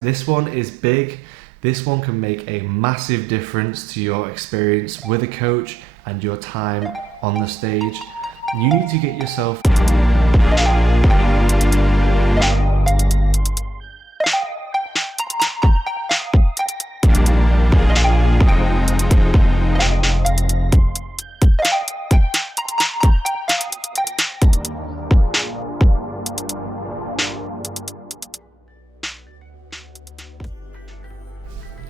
This one is big. This one can make a massive difference to your experience with a coach and your time on the stage. You need to get yourself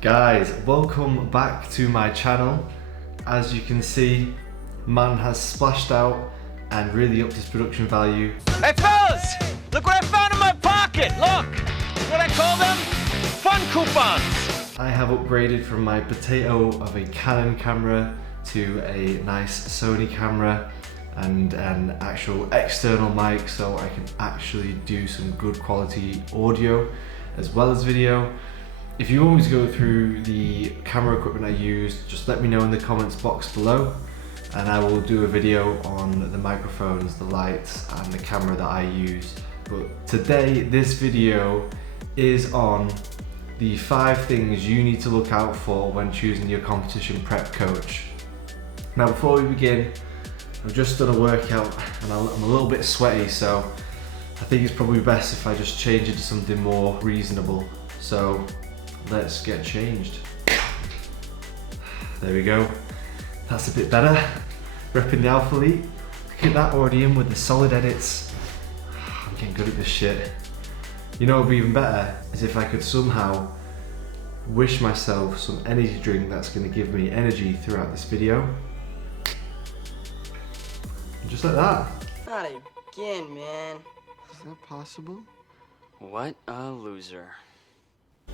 Guys, welcome back to my channel. As you can see, man has splashed out and really upped his production value. Hey fellas, look what I found in my pocket. Look, what I call them fun coupons. I have upgraded from my potato of a Canon camera to a nice Sony camera and an actual external mic, so I can actually do some good quality audio as well as video. If you want me to go through the camera equipment I use, just let me know in the comments box below and I will do a video on the microphones, the lights and the camera that I use. But today, this video is on the 5 things you need to look out for when choosing your competition prep coach. Now before we begin, I've just done a workout and I'm a little bit sweaty, so I think it's probably best if I just change it to something more reasonable. So let's get changed. There we go. That's a bit better. Repping the Alpha Elite. Look at that, already in with the solid edits. I'm getting good at this shit. You know what would be even better is if I could somehow wish myself some energy drink that's going to give me energy throughout this video. Just like that. Not again, man. Is that possible? What a loser.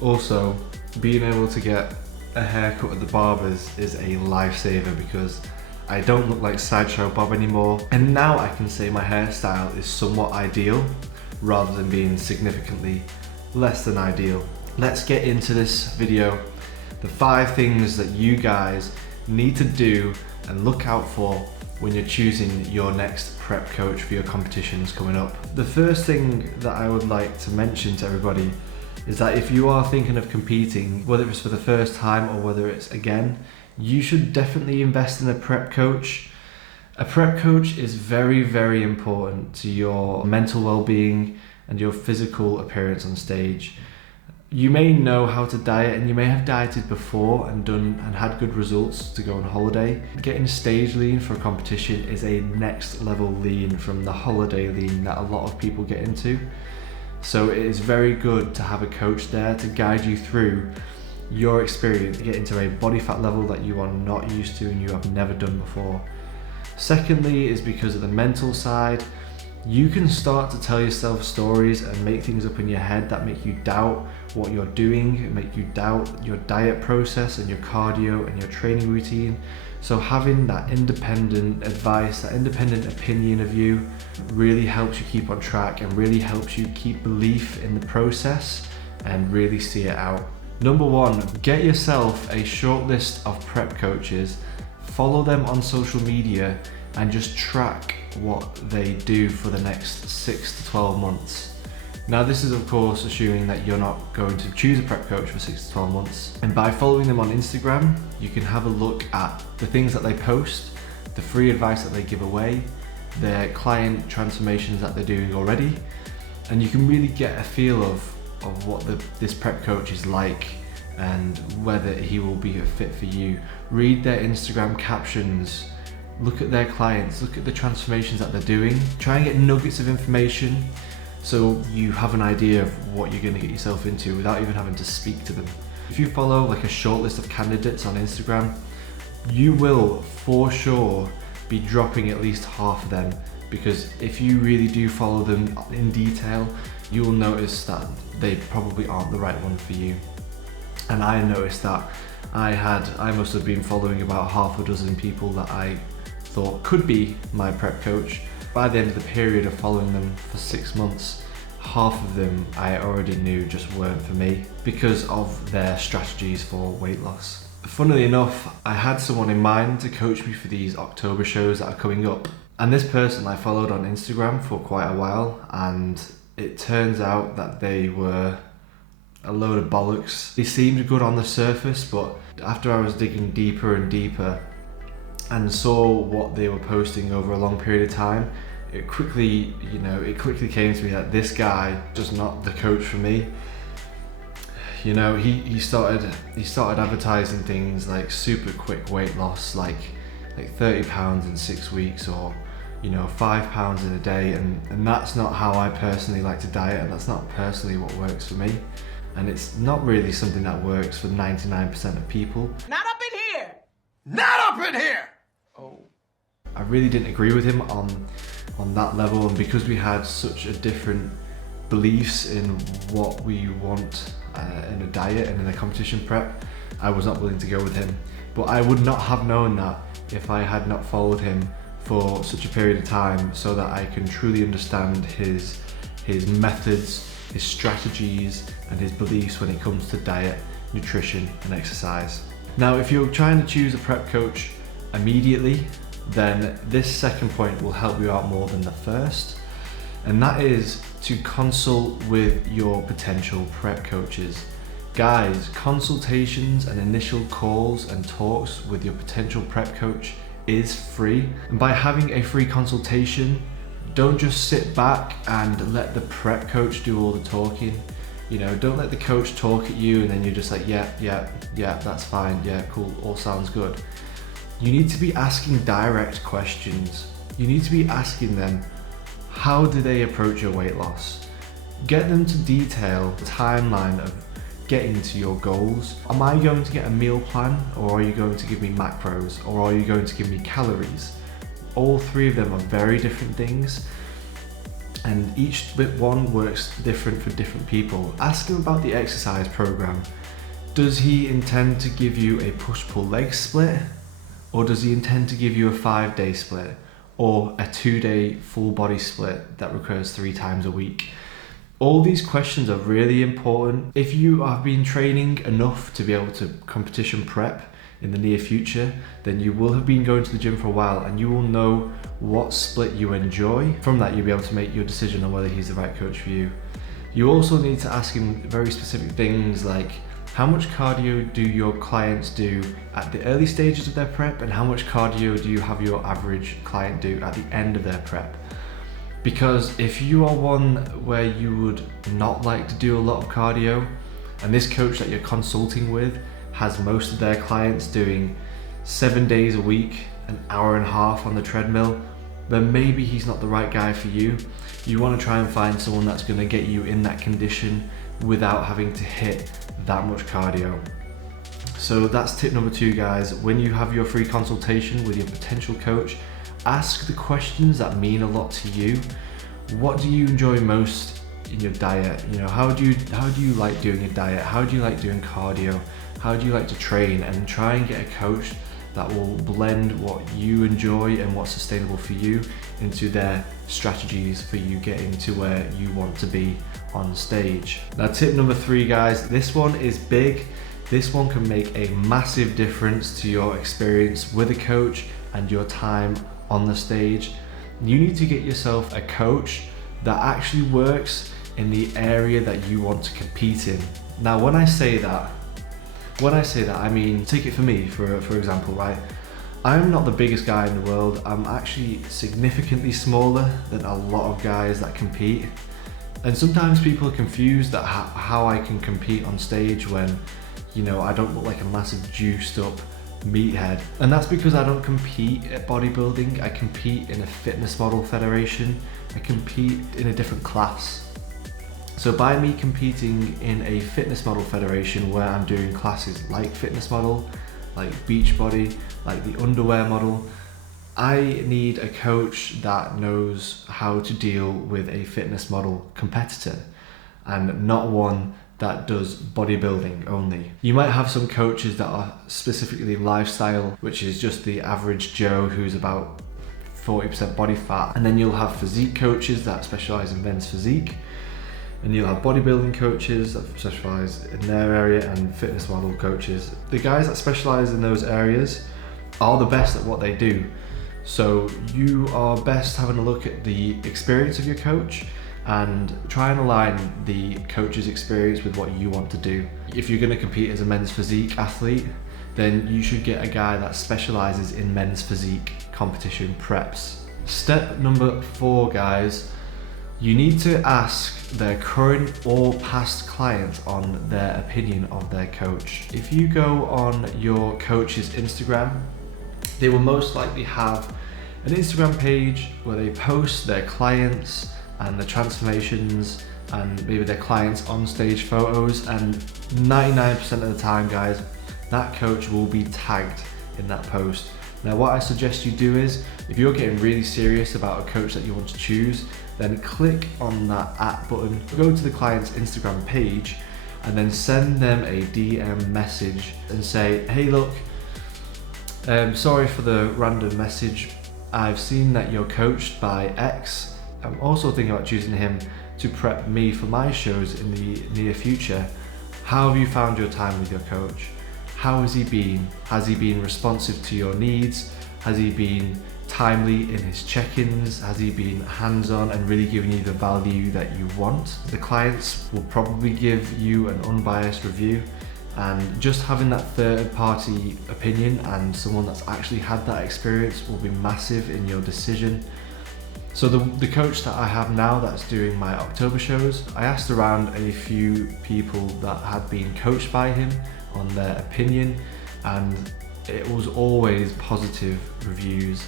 Also, being able to get a haircut at the barbers is a lifesaver because I don't look like Sideshow Bob anymore, and now I can say my hairstyle is somewhat ideal rather than being significantly less than ideal. Let's get into this video. The 5 things that you guys need to do and look out for when you're choosing your next prep coach for your competitions coming up. The first thing that I would like to mention to everybody is that if you are thinking of competing, whether it's for the first time or whether it's again, you should definitely invest in a prep coach. A prep coach is very, very important to your mental well-being and your physical appearance on stage. You may know how to diet and you may have dieted before and had good results to go on holiday. Getting stage lean for a competition is a next level lean from the holiday lean that a lot of people get into. So it is very good to have a coach there to guide you through your experience, get into a body fat level that you are not used to and you have never done before. Secondly is because of the mental side. You can start to tell yourself stories and make things up in your head that make you doubt what you're doing, make you doubt your diet process and your cardio and your training routine. So having that independent advice, that independent opinion of you really helps you keep on track and really helps you keep belief in the process and really see it out. Number 1, get yourself a short list of prep coaches, follow them on social media and just track what they do for the next 6 to 12 months. Now this is of course assuming that you're not going to choose a prep coach for 6 to 12 months. And by following them on Instagram, you can have a look at the things that they post, the free advice that they give away, their client transformations that they're doing already, and you can really get a feel of what this prep coach is like and whether he will be a fit for you. Read their Instagram captions, look at their clients, look at the transformations that they're doing, try and get nuggets of information so you have an idea of what you're going to get yourself into without even having to speak to them. If you follow like a short list of candidates on Instagram, you will for sure be dropping at least half of them, because if you really do follow them in detail, you will notice that they probably aren't the right one for you. And I noticed that I must have been following about half a dozen people that I thought could be my prep coach. By the end of the period of following them for 6 months, half of them I already knew just weren't for me because of their strategies for weight loss. Funnily enough, I had someone in mind to coach me for these October shows that are coming up. And this person I followed on Instagram for quite a while, and it turns out that they were a load of bollocks. They seemed good on the surface, but after I was digging deeper and deeper and saw what they were posting over a long period of time, it quickly came to me that this guy just not the coach for me. You know, he started advertising things like super quick weight loss, like 30 pounds in 6 weeks, or 5 pounds in a day, and that's not how I personally like to diet, and that's not personally what works for me, and it's not really something that works for 99% of people. Not up in here! Not up in here! Oh. I really didn't agree with him on that level, and because we had such a different beliefs in what we want in a diet and in a competition prep, I was not willing to go with him. But I would not have known that if I had not followed him for such a period of time, so that I can truly understand his methods, his strategies, and his beliefs when it comes to diet, nutrition, and exercise. Now, if you're trying to choose a prep coach immediately, then this second point will help you out more than the first, and that is to consult with your potential prep coaches. Guys, consultations and initial calls and talks with your potential prep coach is free. And by having a free consultation, don't just sit back and let the prep coach do all the talking. Don't let the coach talk at you and then you're just like, yeah, that's fine, yeah, cool, all sounds good. You need to be asking direct questions. You need to be asking them, how do they approach your weight loss? Get them to detail the timeline of getting to your goals. Am I going to get a meal plan, or are you going to give me macros, or are you going to give me calories? All three of them are very different things, and each one works different for different people. Ask him about the exercise program. Does he intend to give you a push-pull leg split, or does he intend to give you a 5-day split, or a 2-day full body split that recurs 3 times a week? All these questions are really important. If you have been training enough to be able to competition prep in the near future, then you will have been going to the gym for a while, and you will know what split you enjoy. From that, you'll be able to make your decision on whether he's the right coach for you. You also need to ask him very specific things like, how much cardio do your clients do at the early stages of their prep, and how much cardio do you have your average client do at the end of their prep? Because if you are one where you would not like to do a lot of cardio, and this coach that you're consulting with has most of their clients doing 7 days a week, an hour and a half on the treadmill, then maybe he's not the right guy for you. You want to try and find someone that's going to get you in that condition without having to hit that much cardio. So that's tip number 2, guys. When you have your free consultation with your potential coach, ask the questions that mean a lot to you. What do you enjoy most in your diet? How do you like doing a diet? How do you like doing cardio? How do you like to train? And try and get a coach that will blend what you enjoy and what's sustainable for you into their strategies for you getting to where you want to be on stage. Now, tip number 3, guys, this one is big. This one can make a massive difference to your experience with a coach and your time on the stage. You need to get yourself a coach that actually works in the area that you want to compete in. Now, when I say that, I mean, take it for me, for example, right? I'm not the biggest guy in the world. I'm actually significantly smaller than a lot of guys that compete. And sometimes people are confused at how I can compete on stage when, I don't look like a massive juiced up meathead. And that's because I don't compete at bodybuilding. I compete in a fitness model federation. I compete in a different class. So by me competing in a fitness model federation where I'm doing classes like fitness model, like beach body, like the underwear model, I need a coach that knows how to deal with a fitness model competitor and not one that does bodybuilding only. You might have some coaches that are specifically lifestyle, which is just the average Joe who's about 40% body fat. And then you'll have physique coaches that specialize in men's physique. And you'll have bodybuilding coaches that specialize in their area, and fitness model coaches. The guys that specialize in those areas are the best at what they do. So you are best having a look at the experience of your coach and try and align the coach's experience with what you want to do. If you're going to compete as a men's physique athlete, then you should get a guy that specialises in men's physique competition preps. Step number 4, guys, you need to ask their current or past clients on their opinion of their coach. If you go on your coach's Instagram, they will most likely have an Instagram page where they post their clients and the transformations and maybe their clients on stage photos, and 99% of the time, guys, that coach will be tagged in that post. Now what I suggest you do is, if you're getting really serious about a coach that you want to choose, then click on that @ button, go to the client's Instagram page, and then send them a DM message and say, hey look, sorry for the random message, I've seen that you're coached by X. I'm also thinking about choosing him to prep me for my shows in the near future. How have you found your time with your coach? How has he been? Has he been responsive to your needs? Has he been timely in his check-ins? Has he been hands-on and really giving you the value that you want? The clients will probably give you an unbiased review, and just having that third-party opinion and someone that's actually had that experience will be massive in your decision. So the coach that I have now that's doing my October shows, I asked around a few people that had been coached by him on their opinion, and it was always positive reviews.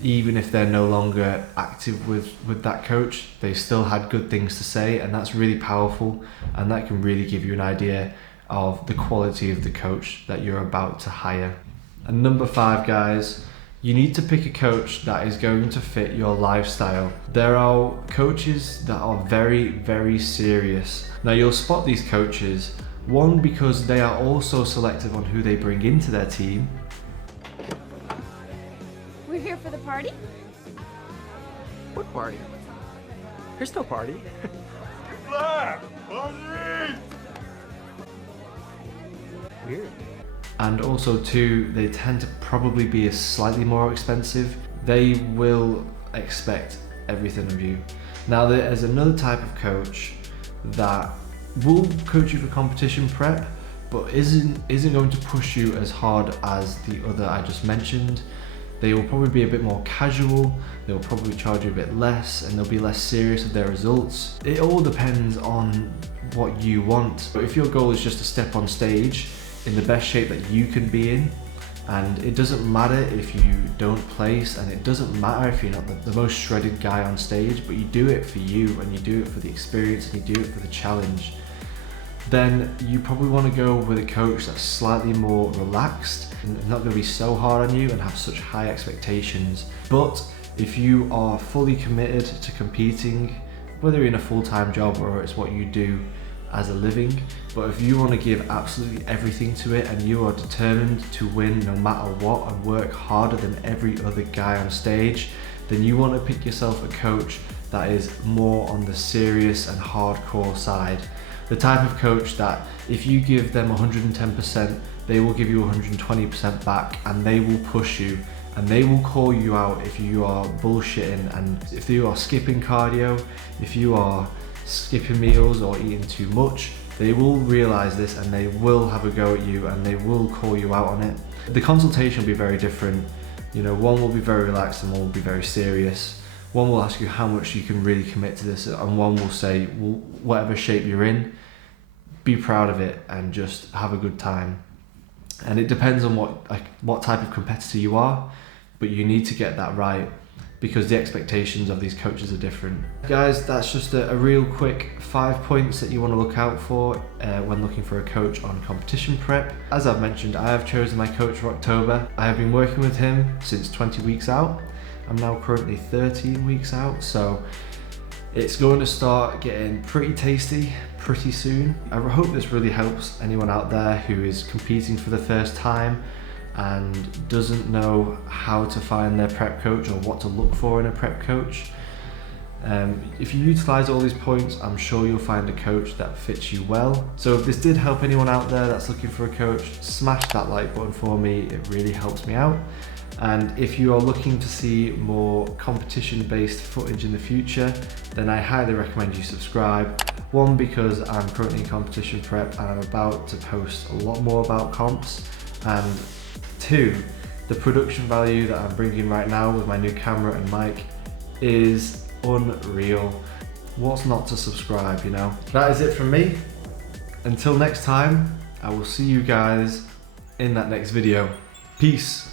Even if they're no longer active with that coach, they still had good things to say, and that's really powerful, and that can really give you an idea of the quality of the coach that you're about to hire. And number 5, guys, you need to pick a coach that is going to fit your lifestyle. There are coaches that are very, very serious. Now you'll spot these coaches, one, because they are also selective on who they bring into their team. We're here for the party? What party? There's no party. Weird. And also 2, they tend to probably be slightly more expensive. They will expect everything of you. Now there's another type of coach that will coach you for competition prep, but isn't going to push you as hard as the other I just mentioned. They will probably be a bit more casual, they'll probably charge you a bit less, and they'll be less serious with their results. It all depends on what you want. But if your goal is just to step on stage in the best shape that you can be in, and it doesn't matter if you don't place, and it doesn't matter if you're not the most shredded guy on stage, but you do it for you, and you do it for the experience, and you do it for the challenge, then you probably want to go with a coach that's slightly more relaxed and not going to be so hard on you and have such high expectations. But if you are fully committed to competing, whether you're in a full-time job or it's what you do as a living, but if you want to give absolutely everything to it and you are determined to win no matter what and work harder than every other guy on stage, then you want to pick yourself a coach that is more on the serious and hardcore side. The type of coach that if you give them 110%, they will give you 120% back, and they will push you, and they will call you out if you are bullshitting, and if you are skipping cardio, if you are skipping meals or eating too much, they will realize this and they will have a go at you and they will call you out on it. The consultation will be very different. You know, one will be very relaxed and one will be very serious. One will ask you how much you can really commit to this, and one will say, well, whatever shape you're in, be proud of it and just have a good time. And it depends on what type of competitor you are, but you need to get that right, because the expectations of these coaches are different. Guys, that's just a real quick 5 points that you want to look out for when looking for a coach on competition prep. As I've mentioned, I have chosen my coach for October. I have been working with him since 20 weeks out. I'm now currently 13 weeks out, so it's going to start getting pretty tasty pretty soon. I hope this really helps anyone out there who is competing for the first time and doesn't know how to find their prep coach or what to look for in a prep coach. If you utilize all these points, I'm sure you'll find a coach that fits you well. So if this did help anyone out there that's looking for a coach, smash that like button for me, it really helps me out. And if you are looking to see more competition-based footage in the future, then I highly recommend you subscribe. One, because I'm currently in competition prep and I'm about to post a lot more about comps. And two, the production value that I'm bringing right now with my new camera and mic is unreal. What's not to subscribe, you know? That is it from me. Until next time, I will see you guys in that next video. Peace.